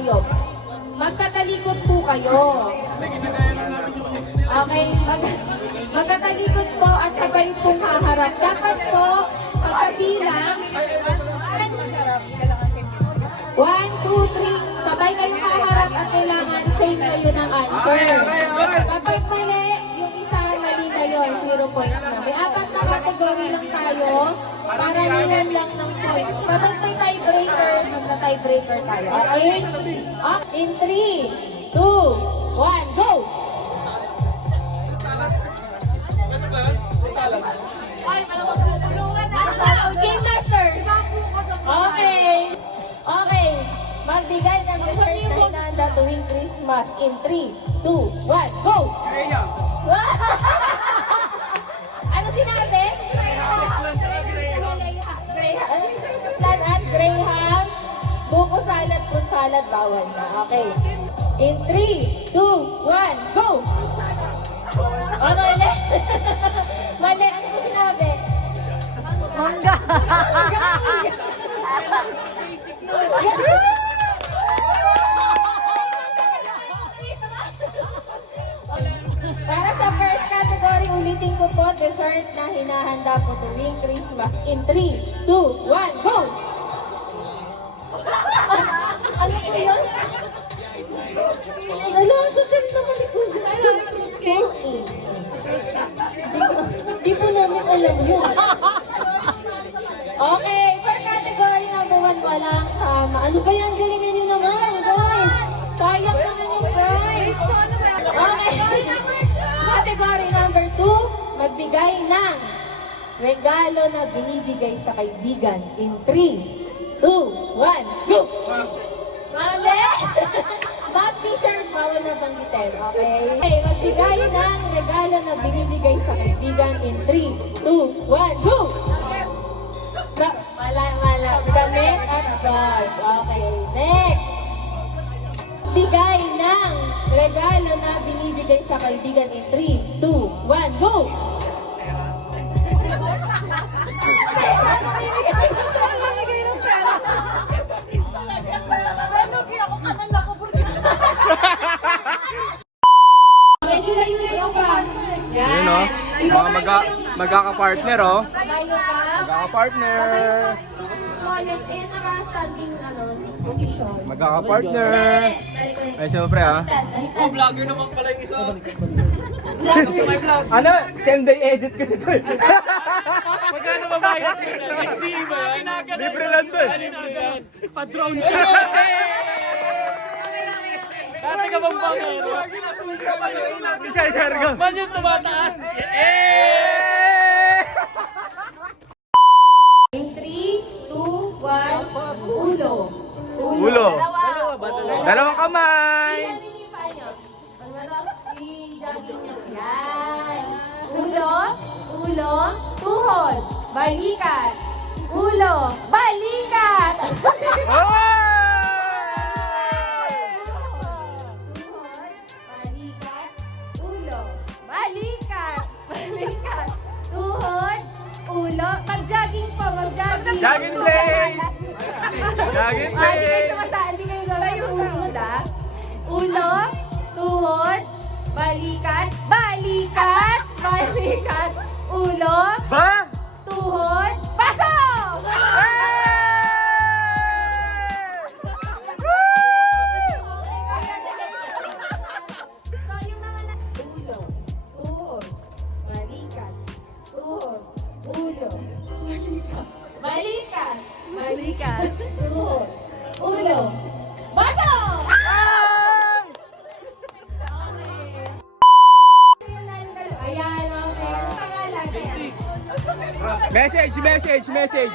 hayop. Magtatalikod po kayo. Okay, magtatalikod po at sabay pong haharap. Dapat po, pagkabilang, 1, 2, 3, sabay kayong haharap at kailangan same kayo ng answer. Kapag mali, yung isa mali kayo, 0 points na. May 4 na category lang tayo, para nilan lang ng points. Kapag may tiebreaker, magna-tiebreaker tayo. Okay? Up in 3, 2, 1, go! Game Masters! Okay. Okay. Magbigay ng dessert na hinahanda tuwing Christmas in 3, 2, 1, go! Ano sinabi? Flan at Graham. Buko salad, fruit salad, bawal na. Okay. In 3, 2, 1, go! Oh, mali. Mali. Ano mo sinabi? Mangga! Para sa first category, ulitin ko po, dessert na hinahanda po tuwing Christmas. In 3, 2, 1, go! Ano po yun? Alam, social naman ni Kuya. Di po namin alam yun. Okay, for category number 1, walang sama. Ano ba yan? Galingan nyo naman, guys. Sayang naman yung prize. Okay. Category number 2, magbigay ng regalo na binibigay sa kaibigan. In 3, 2, 1, go! Mali! Ba't t-shirt, bawal na banggitin, okay? Okay, magbigay ng regalo na binibigay sa kaibigan. In 3, 2, 1, go! Mala. Damit at bag. Okay, next. Bigay ng regalo na binibigay sa kaibigan. In 3, 2, 1, go! Medyo layo pa. Yun o. Magkaka-partner o. Layo pa. Magkaka-partner. Smallest and naka-standing position. Magkaka-partner. Ay, siyempre ha. Vlogger naman pala yung isa. Ano? Same day edit kasi ito eh. Magkano babayad? SD ba yan? Libre lang to eh. Pa-drone siya. Dati ka bang bangero? Siya, Jargo. Man yung tumataas. In 3, 2, 1, ulo. Ulo. Dalawang kamay. Yan. Ulo, tuhod, balikat. Ulo, balikat. Oh! Tuhod, ulo, mag-jogging po, mag-jogging. Jogging place! Jogging Hindi kayo place! sumasaan, hindi kayo gawin susunod ah. Ulo, tuhod, balikat, ulo, Ba? tuhod, pasok! Ulo, tuhod, balikat, tuhod, ulo, balikat, tuhod, ulo, pasok! Ayan, okay. Ang pangalan kaya? Message.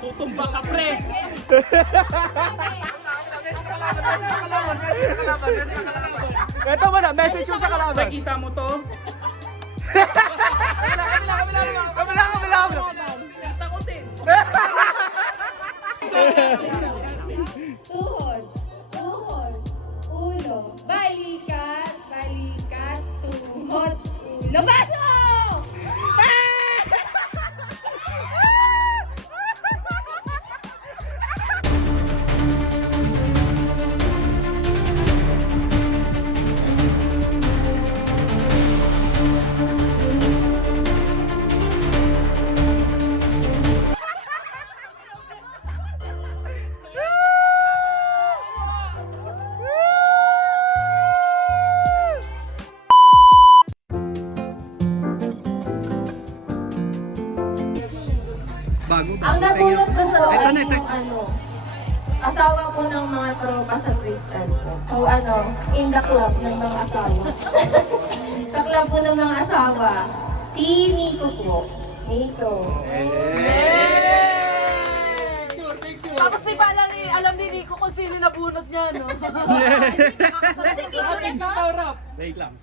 Tutumba ka pre. Ito mo na, message mo sa kalaban. Nakita mo to? Kabila. Takutin. Tuhod, ulo, balikat, tuhod, ulo, pasok! Ang nabunot ko po ay yung asawa po ng mga tropa sa Christian po. So in the club ng mga asawa. Sa club po ng mga asawa, si Nico po. Nico. Tapos di pa alam ni Nico kung sino nabunot niya, no? Kasi picture ito. Wait lang.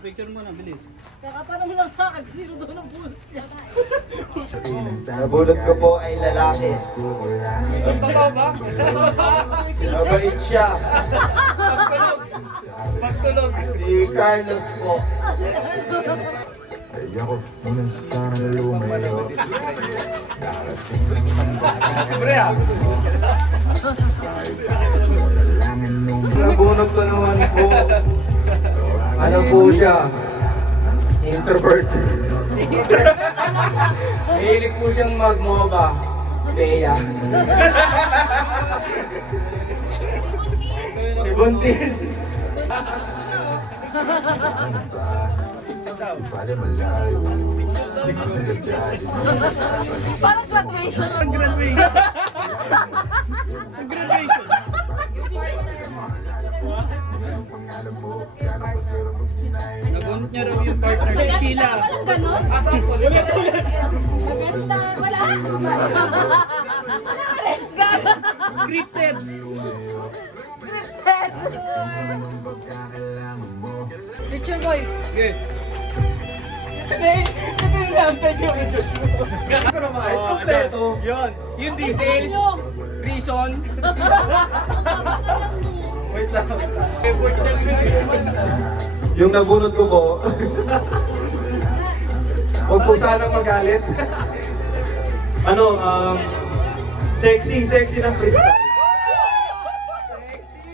Picture mo na, bilis. Kakatanong lang sa akin kung sino doon nabunot niya. Nabunot ko po ay lalaki. Totoo ba? Mabait siya. Magtulog. Si Carlos po. Ayoko muna sana lumayo. Nabunot ko naman po. Ano po siya? Introvert. Mahilig po siyang mag-MOBA. Bea. Si Buntis. Bale malayo. Di ko nagagadi. Parang graduation. Ang pangalan mo, kaya ko sarap ang kinay. Nabunot niya raw yung partner ni Sheila. Walang ganon? Asan ko? Maganda. Wala. Ganon. Scripted. Scripted. Ang pagkakailangan mo. Picture boy. Good. Yun. Yung details. Reason. Wait lang. Effort lang yun eh. Yung nabunot ko po. Huwag po sanang magalit. Sexy ng Crystal.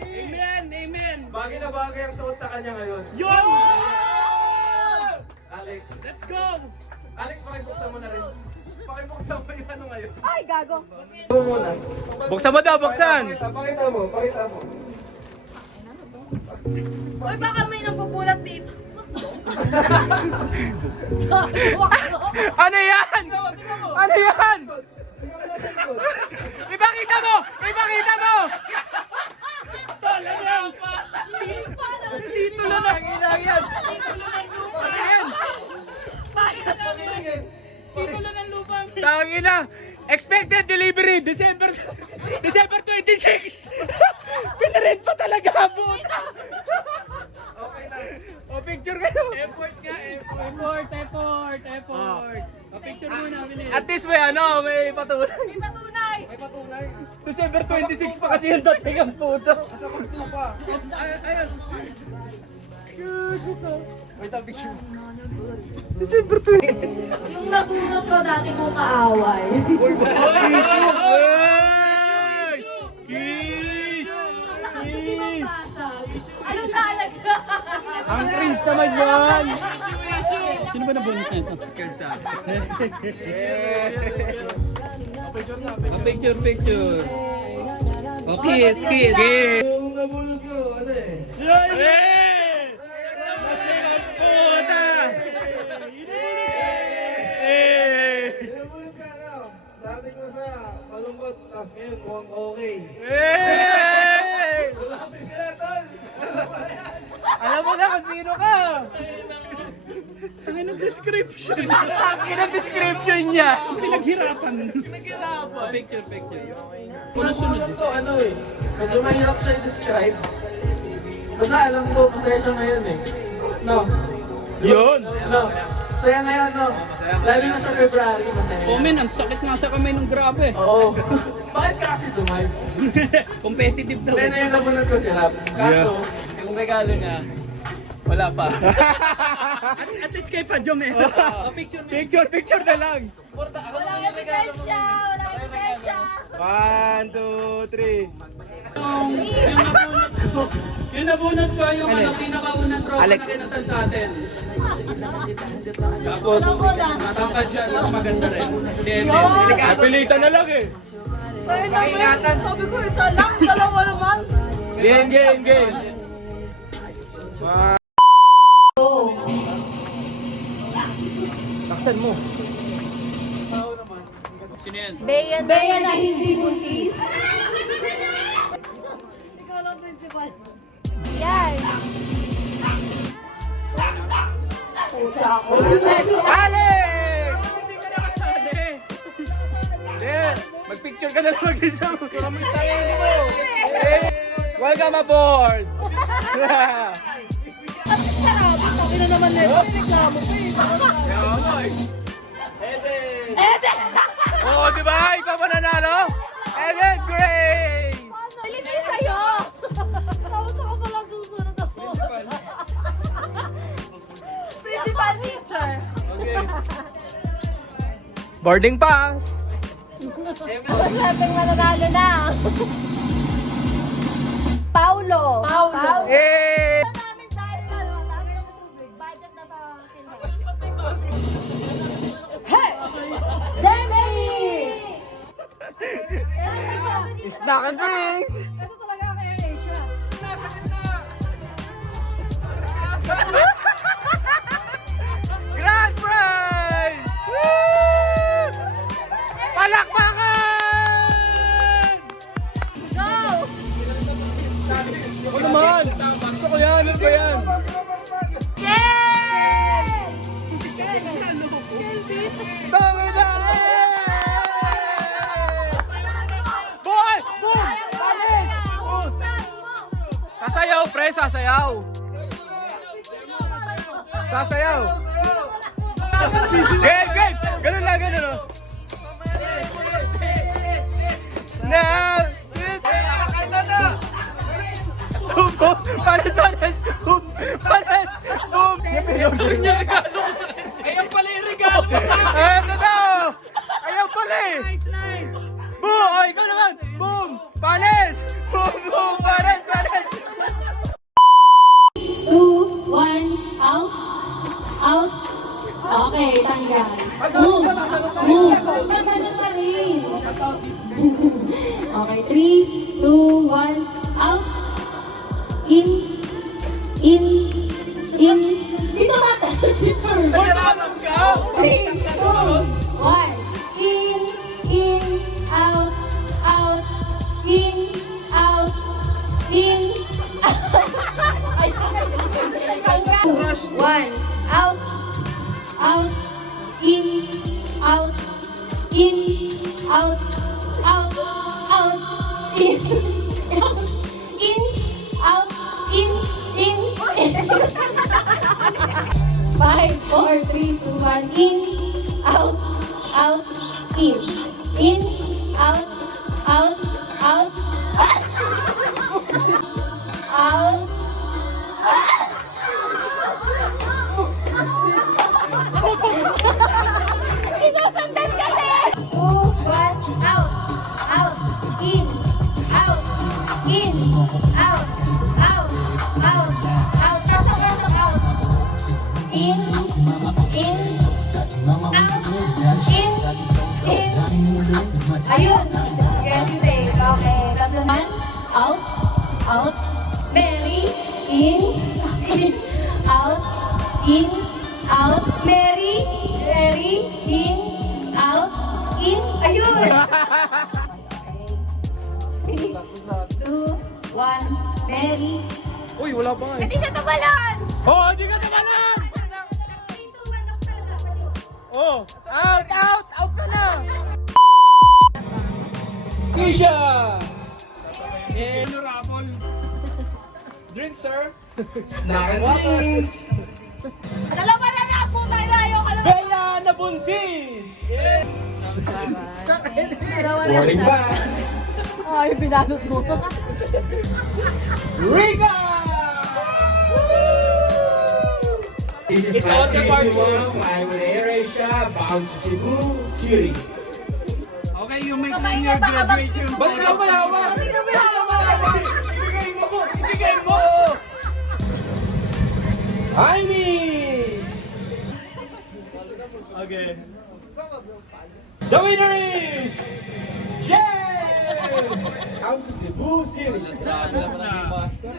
Amen! Amen! Bagay na bagay ang suot sa kanya ngayon. Yun! Alex. Let's go! Alex, pakibuksan mo na rin. Pakibuksan mo yung ano ngayon. Ay, gago. Ito muna. Buksan mo daw, buksan! Pakita mo. Uy, baka may nanggugulat dito. Ano yan? Ano yan? Tingnan mo nasa likod. Ipakita mo! Ipakita mo! Dito lang ang inangyan! Pakitingin. Tangina! Expected delivery December 26! Pinarent pa talaga abot! Okay na. O picture kayo! Effort nga! Effort! O picture muna, bilis! At least may patunay! May patunay. Patunay. December 26 pa kasi yung dating ang puto! Sa kurso pa. Ayun! Wait, picture. December 20! Yung nabunot ko dati kong kaaway. Ay! Kiss! Kiss! Anong naalagay? Ang cringe naman yan! Sino ba nabunot na ito? Kersa. Picture. Oh, kiss! Yung nabunot ko, ano eh. Hey! Masarap puta! Hey! Nabunot ka ano? Dati ko sa malungkot, tapos ngayon mukhang okay. Hey! Malapit ka na, tol. Alam mo na kung sino ka! Tangin ang description! Tangin ang description niya! Pinaghirapan! Picture. Sunod ko, medyo mahirap siya i-describe. Basta alam ko, masaya siya ngayon eh. No? Yun! Masaya ngayon, no? Lalo na sa February, masaya Oh men, ang sakit nga sa kamay nung grabe. Oo. Bakit ka kasi tumayb? Competitive daw. Kaya na yung nabunod ko si Rap. Kaso, yung regalo niya, wala pa. At least kay Padjom eh. Picture na lang. Walang ebidensya. Walang ebidensya. 1, 2, 3. Yung nabunot ko yung pinakaunang tropa na kinasal sa atin. Tapos, matangkad siya, tapos maganda rin. Napilitan na lang eh. Sa'yo naman. Sabi ko, isa lang. Dalawa naman. Game. Taksan mo. Sino yan? Bea na hindi buntis. Ikaw lang principal. Yan. Pucha ako. Alex! Hindi ka na kasali. Hindi. Mag-picture ka na lang mag-isa mo. Para mo sarili mo. Hey! Welcome aboard! At least karami. Taki na naman nito. May reklamo pa eh. Eden! Oo, di ba? Ikaw pa nanalo? Eden Grace! Hindi sa'yo! Tapos ako pala susunod ako. Principal teacher. Boarding pass! Tapos natin mananalo na. Paulo. Hey! Namin dahil dami ng tubig. Budget na sa Kindle. Hey! Demi! Snack and drinks! Kasi talaga ako kay Asia. Grand prize! Woo! Palakpakan! Go! Ako naman! Gusto ko yan! Ano ba yan? Yay! Tangin na! Boy! Boom! Sasayaw, pre! Sasayaw! Sasayaw! Game! Game! Ganun lang, ganun oh! Now! Sit! Boom! Boom! Pares! Pares! Boom! Pares! Boom! Ayaw pala yung regalo mo sa akin! Eto na! Ayaw pala eh! Nice! Nice! Boom! Oh, ikaw naman! Boom! Pares! Boom! Boom! Pares! Pares! 2, 1, out. Out. Okay, tanggal. Move. Move. Tanggal pa rin. Okay, 3, 2, 1, out. In. In. In. Dito mata. Super. Maramam ka! 3, 2, 1. In. In. Out. Out. In. Out. In. One. Out. Out. In. Out. In. Out. Out. Out. In. In. Out. In. In. 5, 4, 3, 2, 1. In. Out. Out. In. In. Out. Out. Out. Out. Sinusundan kasi! 2, 1, out! Out! In! Out! In! Out! Out! Out! Out! Pasok! Out! In! In! Out! In! In! Ayun! Yes, take. Okay. Tatlo man. Out! Out! Mary! In! Out! In! Out! Mary! Mary! In! Out! In! Ayun! 3, 2, 1, Mary! Uy, wala pa nga eh. Kasi siya tumalon! Oh, hindi ka tamalan! Oh, out, out, out ka na! Kisha! Honorable. Drink, sir. Snack and drinks. Dalawa na lang po tayo. Ayoko na. Bella na buntis! Dalawa na Boarding lang. pass! Ay, binalot mo. Riga! This is It's on the Flight march. 321 flying with AirAsia bound to Cebu City. Okay, you may Kamay claim niya, your baka graduation. mag- Ba't ikaw malawak? Tingnan mo yung hawak. Ibigay mo! Ibigay mo! Jaime! Okay. The winner is... Yay! Bound to Cebu City. Master.